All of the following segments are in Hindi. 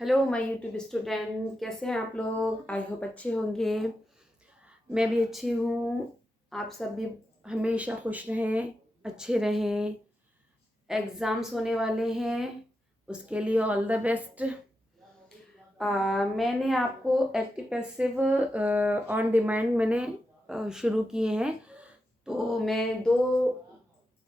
हेलो माय यूट्यूब स्टूडेंट, कैसे हैं आप लोग। आई होप अच्छे होंगे। मैं भी अच्छी हूँ। आप सब भी हमेशा खुश रहें, अच्छे रहें। एग्ज़ाम्स होने वाले हैं, उसके लिए ऑल द बेस्ट। मैंने आपको एक्टिव पैसिव ऑन डिमांड मैंने शुरू किए हैं, तो मैं 2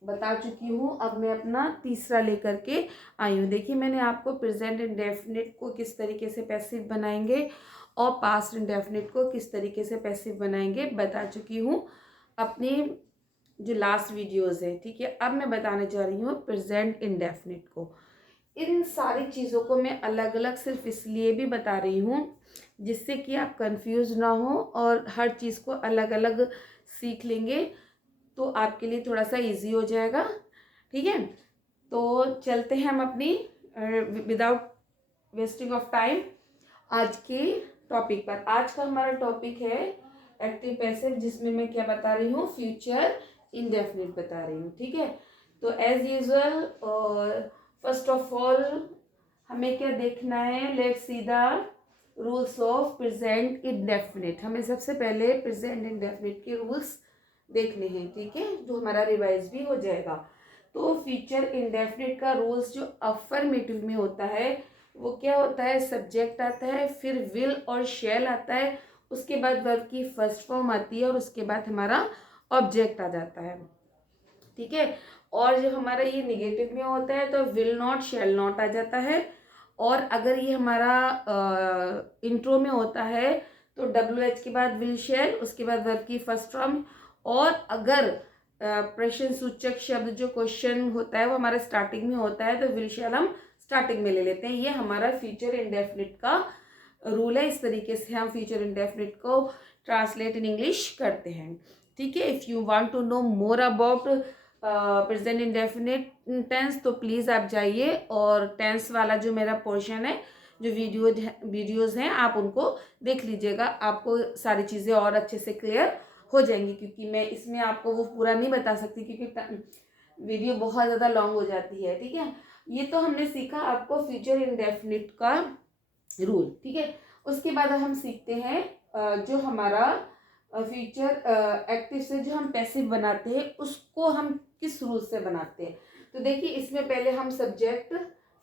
बता चुकी हूँ। अब मैं अपना तीसरा लेकर के आई हूँ। देखिए, मैंने आपको प्रेजेंट इंडेफिनिट को किस तरीके से पैसिव बनाएंगे और पास्ट इंडेफिनिट को किस तरीके से पैसिव बनाएंगे बता चुकी हूँ अपनी जो लास्ट वीडियोस है। ठीक है, अब मैं बताने जा रही हूँ प्रेजेंट इंडेफिनिट को। इन सारी चीज़ों को मैं अलग अलग सिर्फ इसलिए भी बता रही हूँ जिससे कि आप कंफ्यूज ना हो और हर चीज़ को अलग अलग सीख लेंगे तो आपके लिए थोड़ा सा इजी हो जाएगा। ठीक है, तो चलते हैं हम अपनी विदाउट वेस्टिंग ऑफ टाइम आज के टॉपिक पर। आज का हमारा टॉपिक है एक्टिव पैसिव, जिसमें मैं क्या बता रही हूँ, फ्यूचर इंडेफिनिट बता रही हूँ। ठीक है, तो as usual first of all हमें क्या देखना है, let's see the rules of present indefinite. हमें सबसे पहले प्रेजेंट इंडेफिनिट के रूल्स देखने हैं। ठीक है, जो हमारा रिवाइज भी हो जाएगा। तो फ्यूचर इंडेफिनिट का रूल्स जो अफर्मेटिव में होता है वो क्या होता है, सब्जेक्ट आता है, फिर विल और शैल आता है, उसके बाद वर्ब की फर्स्ट फॉर्म आती है और उसके बाद हमारा ऑब्जेक्ट आ जाता है। ठीक है, और जो हमारा ये निगेटिव में होता है तो विल नॉट शैल नॉट आ जाता है। और अगर ये हमारा इंट्रो में होता है तो WH के बाद विल शैल, उसके बाद वर्ब की फर्स्ट फॉर्म। और अगर प्रश्न सूचक शब्द जो क्वेश्चन होता है वो हमारे स्टार्टिंग में होता है तो विल शैल हम स्टार्टिंग में ले लेते हैं। ये हमारा फ्यूचर इंडेफिनिट का रूल है। इस तरीके से हम फ्यूचर इंडेफिनिट को ट्रांसलेट इन इंग्लिश करते हैं। ठीक है, if you want to know more about present indefinite tense तो प्लीज़ आप जाइए और टेंस वाला जो मेरा पोर्शन है, जो वीडियोज़ हैं, आप उनको देख लीजिएगा। आपको सारी चीज़ें और अच्छे से क्लियर हो जाएंगी, क्योंकि मैं इसमें आपको वो पूरा नहीं बता सकती क्योंकि वीडियो बहुत ज़्यादा लॉन्ग हो जाती है। ठीक है, ये तो हमने सीखा आपको फ्यूचर इंडेफिनिट का रूल। ठीक है, उसके बाद हम सीखते हैं जो हमारा फ्यूचर एक्टिव से जो हम पैसिव बनाते हैं उसको हम किस रूल से बनाते हैं। तो देखिए, इसमें पहले हम सब्जेक्ट,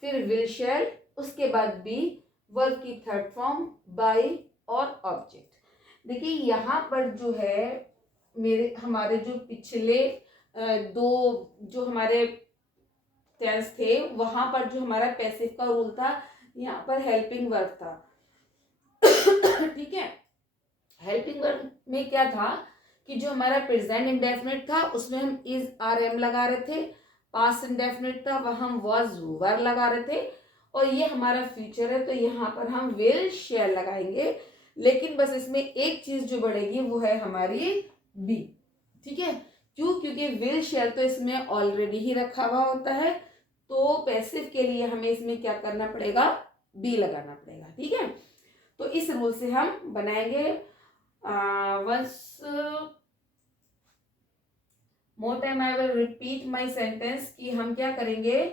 फिर विल शैल, उसके बाद बी, वर्ब की थर्ड फॉर्म, बाई और ऑब्जेक्ट। देखिए यहाँ पर जो है हमारे जो पिछले 2 जो हमारे टेंस थे वहां पर जो हमारा पैसिव का रूल था, यहाँ पर हेल्पिंग वर्ब था। ठीक है, हेल्पिंग वर्ब में क्या था कि जो हमारा प्रेजेंट इंडेफिनिट था उसमें हम इज आर एम लगा रहे थे, पास्ट इंडेफिनिट था वहां हम वाज वर लगा रहे थे, और ये हमारा फ्यूचर है तो यहाँ पर हम विल शैल लगाएंगे। लेकिन बस इसमें एक चीज जो बढ़ेगी वो है हमारी बी। ठीक है, क्यों, क्योंकि विल शैल तो इसमें ऑलरेडी ही रखा हुआ होता है, तो पैसिव के लिए हमें इसमें क्या करना पड़ेगा, बी लगाना पड़ेगा। ठीक है, तो इस रूल से हम बनाएंगे। once more time I will repeat my sentence कि हम क्या करेंगे,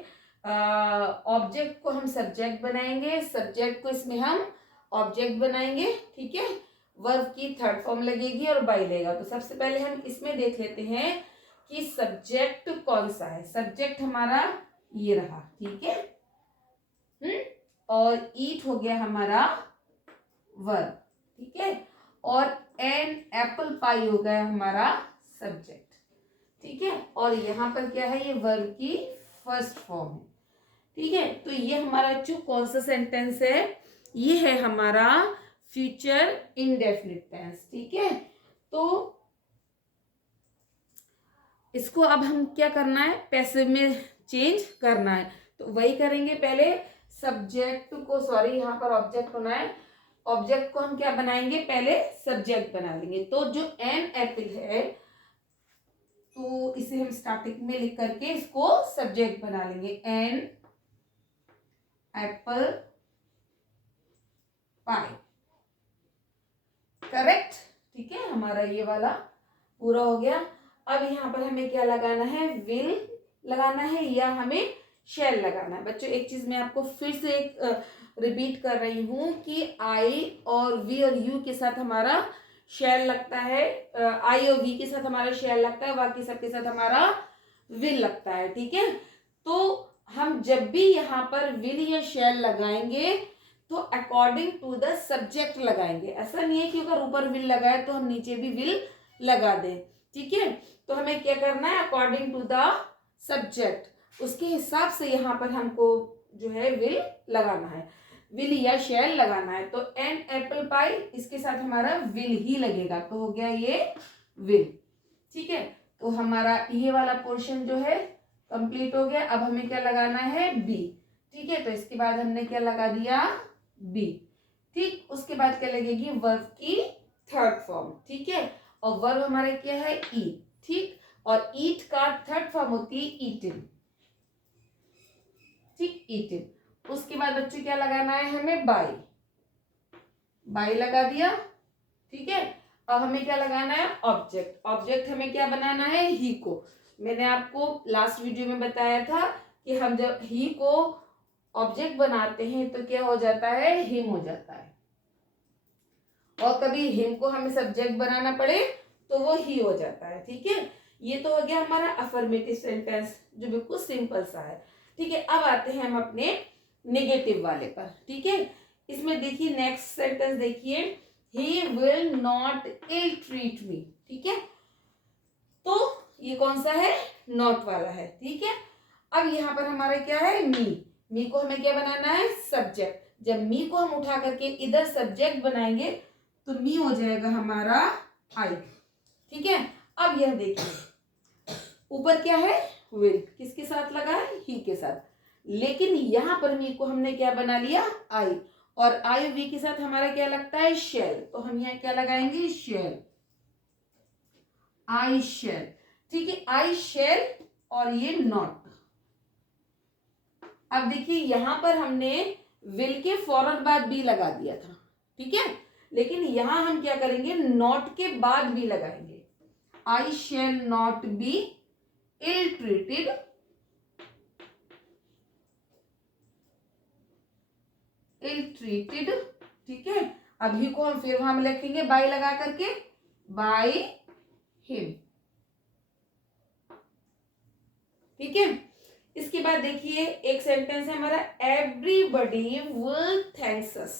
ऑब्जेक्ट को हम सब्जेक्ट बनाएंगे, सब्जेक्ट को इसमें हम ऑब्जेक्ट बनाएंगे। ठीक है, वर्ब की थर्ड फॉर्म लगेगी और बाई लेगा। तो सबसे पहले हम इसमें देख लेते हैं कि सब्जेक्ट कौन सा है। सब्जेक्ट हमारा ये रहा। ठीक है, और ईट हो गया हमारा वर्ब। ठीक है, और एन एप्पल पाई हो गया हमारा सब्जेक्ट। ठीक है, और यहाँ पर क्या है, ये वर्ब की फर्स्ट फॉर्म है। ठीक है, तो ये हमारा जो कौन सा सेंटेंस है, ये है हमारा फ्यूचर इंडेफिनिट टेंस। ठीक है, तो इसको अब हम क्या करना है, पैसिव में चेंज करना है। तो वही करेंगे, पहले सब्जेक्ट को, सॉरी यहाँ पर ऑब्जेक्ट होना है, ऑब्जेक्ट को हम क्या बनाएंगे, पहले सब्जेक्ट बना लेंगे। तो जो एन एप्पल है तो इसे हम स्टार्टिंग में लिख करके इसको सब्जेक्ट बना लेंगे, एन एप्पल पाई। करेक्ट। ठीक है, हमारा ये वाला पूरा हो गया। अब यहाँ पर हमें क्या लगाना है, विल लगाना है या हमें शेल लगाना है। बच्चों एक चीज मैं आपको फिर से रिपीट कर रही हूँ कि आई और वी और यू के साथ हमारा शेल लगता है, आई और वी के साथ हमारा शेल लगता है, बाकी सबके साथ हमारा विल लगता है। ठीक है, तो हम जब भी यहाँ पर विल या शेल लगाएंगे तो अकॉर्डिंग टू द सब्जेक्ट लगाएंगे। ऐसा नहीं है कि अगर ऊपर विल लगाए तो हम नीचे भी विल लगा दें। ठीक है, तो हमें क्या करना है, अकॉर्डिंग टू द सब्जेक्ट उसके हिसाब से यहाँ पर हमको जो है विल लगाना है, विल या शेल लगाना है। तो एन एप्पल पाई इसके साथ हमारा विल ही लगेगा, तो हो गया ये विल। ठीक है, तो हमारा ये वाला पोर्शन जो है कंप्लीट हो गया। अब हमें क्या लगाना है, बी। ठीक है, तो इसके बाद हमने क्या लगा दिया, बी। ठीक, उसके बाद क्या लगेगी, वर्ब की थर्ड फॉर्म। ठीक है, और वर्ब हमारा क्या है, ईट। ठीक, और ईट का थर्ड फॉर्म होती है ईटिंग। ठीक, ईटिंग। उसके बाद बच्चों क्या लगाना है हमें, बाई। बाई लगा दिया। ठीक है, अब हमें क्या लगाना है, ऑब्जेक्ट। ऑब्जेक्ट हमें क्या बनाना है, ही को। मैंने आपको लास्ट वीडियो में बताया था कि हम जब ही को ऑब्जेक्ट बनाते हैं तो क्या हो जाता है, हिम हो जाता है। और कभी हिम को हमें सब्जेक्ट बनाना पड़े तो वो ही हो जाता है। ठीक है, ये तो हो गया हमारा अफर्मेटिव सेंटेंस जो बिल्कुल सिंपल सा है। ठीक है, अब आते हैं हम अपने नेगेटिव वाले पर। ठीक है, इसमें देखिए नेक्स्ट सेंटेंस देखिए, he will not ill treat me. ठीक है, तो ये कौन सा है, नॉट वाला है। ठीक है, अब यहाँ पर हमारा क्या है, मी। मी को हमें क्या बनाना है, सब्जेक्ट। जब मी को हम उठा करके इधर सब्जेक्ट बनाएंगे तो मी हो जाएगा हमारा आई। ठीक है, अब यह देखिए ऊपर क्या है, विल किसके साथ लगा है, ही के साथ। लेकिन यहां पर मी को हमने क्या बना लिया, आई, और आई वी के साथ हमारा क्या लगता है, शेल। तो हम यहाँ क्या लगाएंगे, शेल, आई शेल। ठीक है, आई शेल और ये नॉट। अब देखिए यहां पर हमने विल के फौरन बाद बी लगा दिया था। ठीक है, लेकिन यहां हम क्या करेंगे, नॉट के बाद बी लगाएंगे। I shall not be ill treated, ill treated. ठीक है, अभी को हम फिर वहां लिखेंगे बाय लगा करके, बाय हिम। ठीक है, इसके बाद देखिए एक सेंटेंस है हमारा, एवरीबडी विल थैंक्स अस।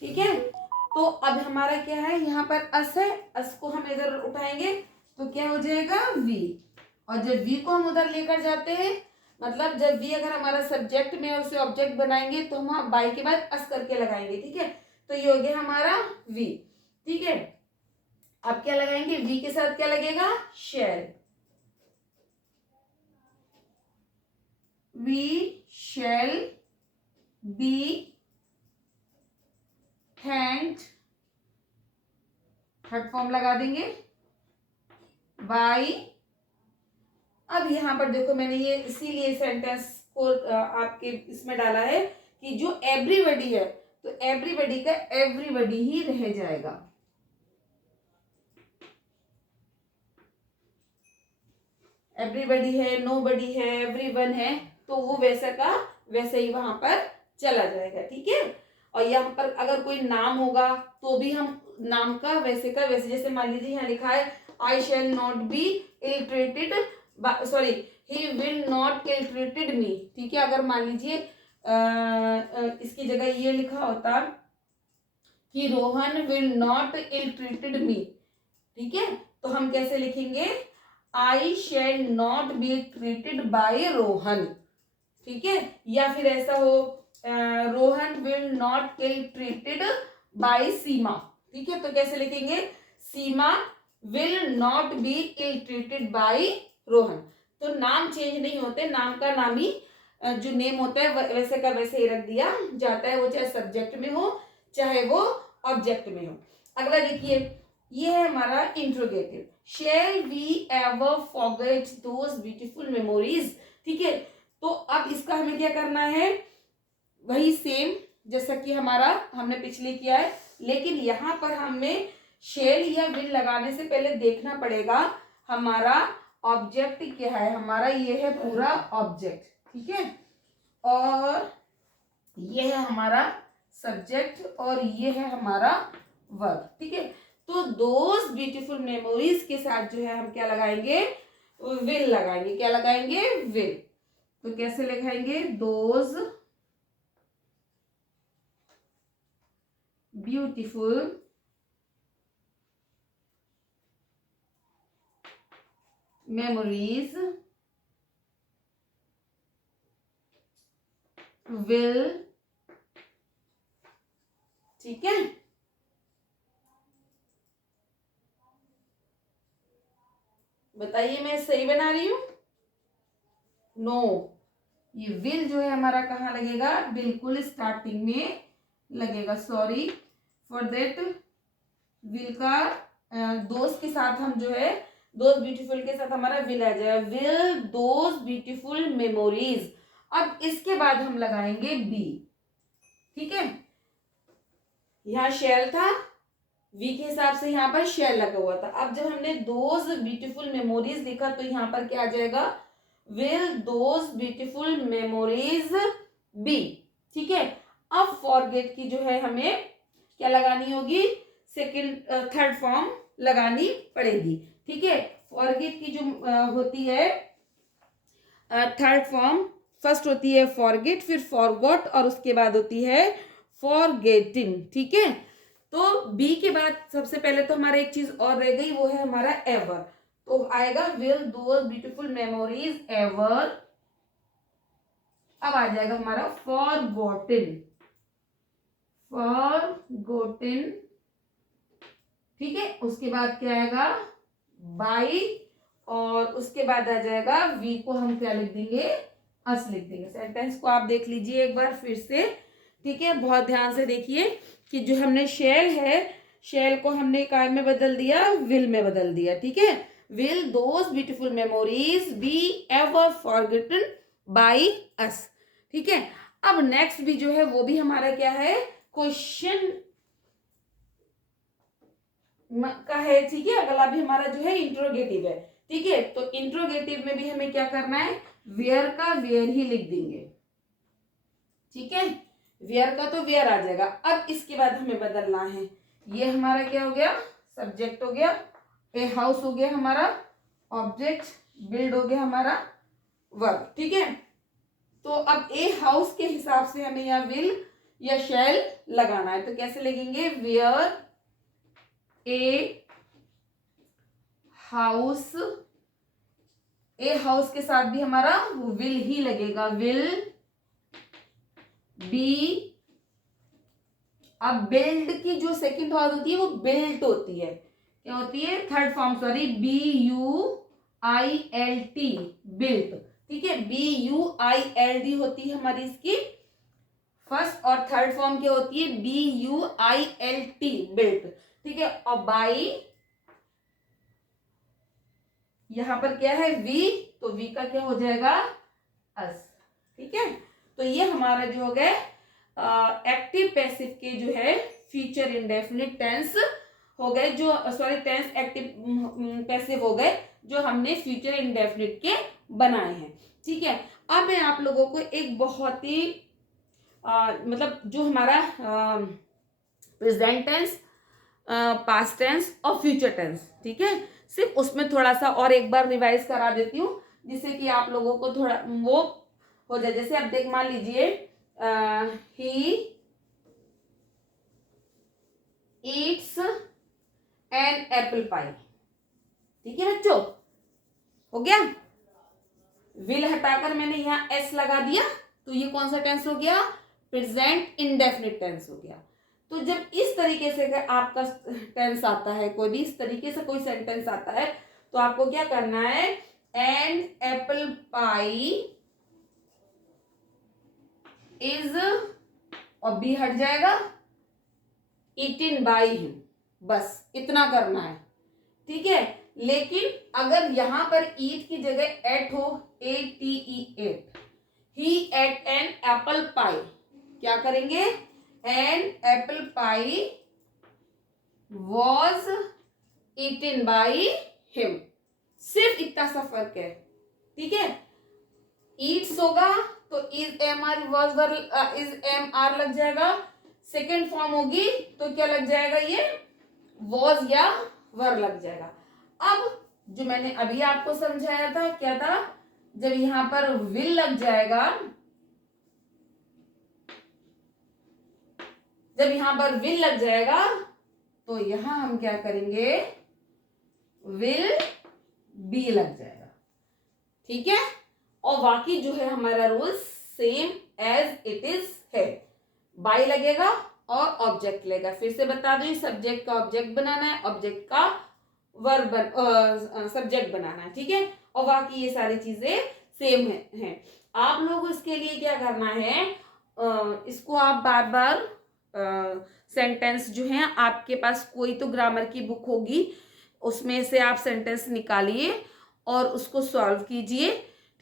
ठीक है, तो अब हमारा क्या है, यहाँ पर अस है, अस को हम इधर उठाएंगे तो क्या हो जाएगा, वी। और जब वी को हम उधर लेकर जाते हैं, मतलब जब वी अगर हमारा सब्जेक्ट में है उसे ऑब्जेक्ट बनाएंगे तो हम बाई के बाद अस करके लगाएंगे। ठीक है, तो ये हो गया हमारा वी। ठीक है, अब क्या लगाएंगे, वी के साथ क्या लगेगा, shall. we shall be thanked, third form लगा देंगे, by। अब यहां पर देखो मैंने ये इसीलिए सेंटेंस को आपके इसमें डाला है कि जो एवरीबडी है तो एवरीबडी का एवरीबडी ही रह जाएगा। एवरीबडी है, नोबडी है, एवरीवन है, तो वो वैसा का वैसे ही वहां पर चला जाएगा। ठीक है, और यहाँ पर अगर कोई नाम होगा तो भी हम नाम का वैसे, जैसे मान लीजिए यहाँ लिखा है, I shall not be ill treated, sorry he will not ill treated me. ठीक है, अगर मान लीजिए इसकी जगह ये लिखा होता कि Rohan will not ill treated me. ठीक है, तो हम कैसे लिखेंगे, I shall not be treated by Rohan. ठीक है, या फिर ऐसा हो, Rohan will not ill treated by Seema. ठीक है, तो कैसे लिखेंगे, Seema will not be ill treated by Rohan. तो नाम चेंज नहीं होते, नाम का नाम ही जो नेम होता है वैसे का वैसे ही रख दिया जाता है, वो चाहे सब्जेक्ट में हो चाहे वो ऑब्जेक्ट में हो। अगला देखिए, ये है हमारा interrogative, shall we ever forget those beautiful memories. ठीक है, तो अब इसका हमें क्या करना है, वही सेम जैसा कि हमारा हमने पिछले किया है, लेकिन यहां पर हमें शेल या विल लगाने से पहले देखना पड़ेगा हमारा ऑब्जेक्ट क्या है। हमारा ये है पूरा ऑब्जेक्ट। ठीक है, और ये है हमारा सब्जेक्ट और ये है हमारा वर्ब। ठीक है, तो दोज ब्यूटीफुल मेमोरीज के साथ जो है हम क्या लगाएंगे, विल लगाएंगे। क्या लगाएंगे, विल। तो कैसे लिखाएंगे, दोज ब्यूटीफुल मेमोरीज विल। ठीक है, बताइए मैं सही बना रही हूं? नो, ये विल जो है हमारा कहाँ लगेगा, बिल्कुल स्टार्टिंग में लगेगा। सॉरी फॉर देट, विल का दोस्त के साथ हम जो है, दोस्त ब्यूटीफुल के साथ हमारा विल आ जाएगा, विल दोज ब्यूटीफुल मेमोरीज। अब इसके बाद हम लगाएंगे बी। ठीक है, यहाँ शेल था, वी के हिसाब से यहाँ पर शेल लगा हुआ था। अब जब हमने दोज ब्यूटीफुल मेमोरीज लिखा तो यहाँ पर क्या आ जाएगा, will those beautiful memories be. ठीक है, अब फॉरगेट की जो है हमें क्या लगानी होगी, सेकंड थर्ड फॉर्म लगानी पड़ेगी। ठीक है, फॉरगेट की जो होती है थर्ड फॉर्म, फर्स्ट होती है फॉरगेट, फिर फॉरगॉट और उसके बाद होती है फॉरगेटिंग। ठीक है, तो बी के बाद सबसे पहले तो हमारा एक चीज और रह गई, वो है हमारा एवर। तो आएगा will those beautiful memories ever. अब आ जाएगा हमारा फॉरगॉटन, फॉरगॉटन। ठीक है, उसके बाद क्या आएगा, बाई, और उसके बाद आ जाएगा वी को हम क्या लिख देंगे, अस लिख देंगे। सेंटेंस को आप देख लीजिए एक बार फिर से। ठीक है, बहुत ध्यान से देखिए कि जो हमने शेल है, शेल को हमने काय में बदल दिया, विल में बदल दिया। ठीक है, will those beautiful memories be ever forgotten by us. ठीक है, अब नेक्स्ट भी जो है वो भी हमारा क्या है, क्वेश्चन का है। ठीक है, अगला भी हमारा जो है इंट्रोगेटिव है। ठीक है, तो इंट्रोगेटिव में भी हमें क्या करना है, वेयर का वेयर ही लिख देंगे। ठीक है, वेयर का तो वेयर आ जाएगा। अब इसके बाद हमें बदलना है, ये हमारा क्या हो गया, सब्जेक्ट हो गया, ए हाउस हो गया हमारा ऑब्जेक्ट, बिल्ड हो गया हमारा वर्ब। ठीक है, तो अब ए हाउस के हिसाब से हमें या विल या शैल लगाना है। तो कैसे लगेंगे, where a house, a house के साथ भी हमारा विल ही लगेगा, विल बी। अब बिल्ड की जो सेकंड हाउस होती है वो बिल्ट होती है, क्या होती है, third form, sorry, B U I L T, built. ठीक है, B U I L D होती है हमारी इसकी फर्स्ट, और थर्ड फॉर्म क्या होती है, B U I L T, built. ठीक है, और बाई यहां पर क्या है, वी, तो वी का क्या हो जाएगा, अस। ठीक है, तो ये हमारा जो हो गया एक्टिव पैसिव के जो है फ्यूचर इंडेफिनिट टेंस हो गए, जो सॉरी टेंस एक्टिव पैसिव हो गए जो हमने फ्यूचर इंडेफिनिट के बनाए हैं। ठीक है, अब मैं आप लोगों को एक बहुत ही मतलब जो हमारा प्रेजेंट टेंस, पास्ट टेंस और फ्यूचर टेंस, ठीक है, सिर्फ उसमें थोड़ा सा और एक बार रिवाइज करा देती हूँ जिससे कि आप लोगों को थोड़ा वो हो जाए। जैसे आप देख मान लीजिए, he eats an apple pie. ठीक है बच्चों, हो गया, विल हटाकर मैंने यहां एस लगा दिया, तो ये कौन सा टेंस हो गया, प्रेजेंट इंडेफिनिट टेंस हो गया। तो जब इस तरीके से आपका टेंस आता है, कोई भी इस तरीके से कोई सेंटेंस आता है, तो आपको क्या करना है, एन एप्पल पाई इज, और बी हट जाएगा, ईटिन बाई हिम, बस इतना करना है। ठीक है, लेकिन अगर यहां पर ईट की जगह एट हो, A T E ate, he ate an apple pie, क्या करेंगे, an apple pie was eaten by him, सिर्फ इतना सा फर्क है। ठीक है, ईट्स होगा तो तो is am are was were is am are लग जाएगा। सेकेंड फॉर्म होगी तो क्या लग जाएगा, ये वॉज या वर लग जाएगा। अब जो मैंने अभी आपको समझाया था क्या था, जब यहां पर विल लग जाएगा, जब यहां पर विल लग जाएगा तो यहां हम क्या करेंगे, विल बी लग जाएगा। ठीक है, और बाकी जो है हमारा rule same as it is है। बाय लगेगा और ऑब्जेक्ट लगेगा। फिर से बता दो, सब्जेक्ट का ऑब्जेक्ट बनाना है, ऑब्जेक्ट का वर्ब सब्जेक्ट बनाना है। ठीक है, और बाकी ये सारी चीजें सेम है। आप लोग इसके लिए क्या करना है, इसको आप बार बार सेंटेंस जो है, आपके पास कोई तो ग्रामर की बुक होगी, उसमें से आप सेंटेंस निकालिए और उसको सॉल्व कीजिए।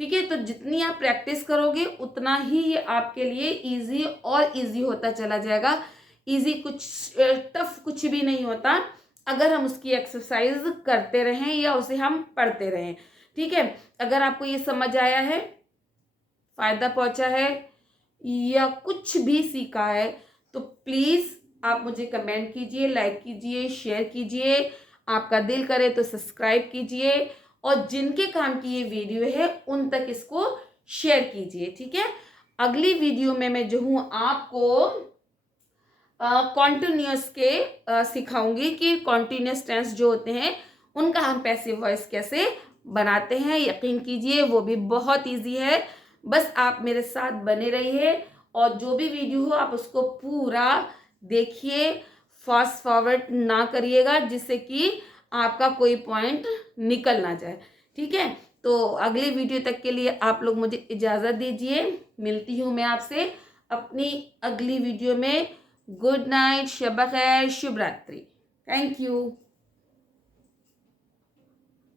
ठीक है, तो जितनी आप प्रैक्टिस करोगे उतना ही ये आपके लिए इजी और इजी होता चला जाएगा। इजी कुछ, टफ कुछ भी नहीं होता अगर हम उसकी एक्सरसाइज करते रहें या उसे हम पढ़ते रहें। ठीक है, अगर आपको ये समझ आया है, फायदा पहुंचा है या कुछ भी सीखा है, तो प्लीज आप मुझे कमेंट कीजिए, लाइक कीजिए, शेयर कीजिए, आपका दिल करे तो सब्सक्राइब कीजिए, और जिनके काम की ये वीडियो है उन तक इसको शेयर कीजिए। ठीक है, अगली वीडियो में मैं जो हूँ आपको कॉन्टिन्यूअस के सिखाऊंगी कि कॉन्टिन्यूअस टेंस जो होते हैं उनका हम पैसिव वॉइस कैसे बनाते हैं। यकीन कीजिए वो भी बहुत इजी है, बस आप मेरे साथ बने रहिए और जो भी वीडियो हो आप उसको पूरा देखिए, फास्ट फॉरवर्ड ना करिएगा जिससे कि आपका कोई पॉइंट निकल ना जाए। ठीक है, तो अगले वीडियो तक के लिए आप लोग मुझे इजाज़त दीजिए। मिलती हूँ मैं आपसे अपनी अगली वीडियो में। गुड नाइट, शब खैर, शुभ रात्रि। Thank you.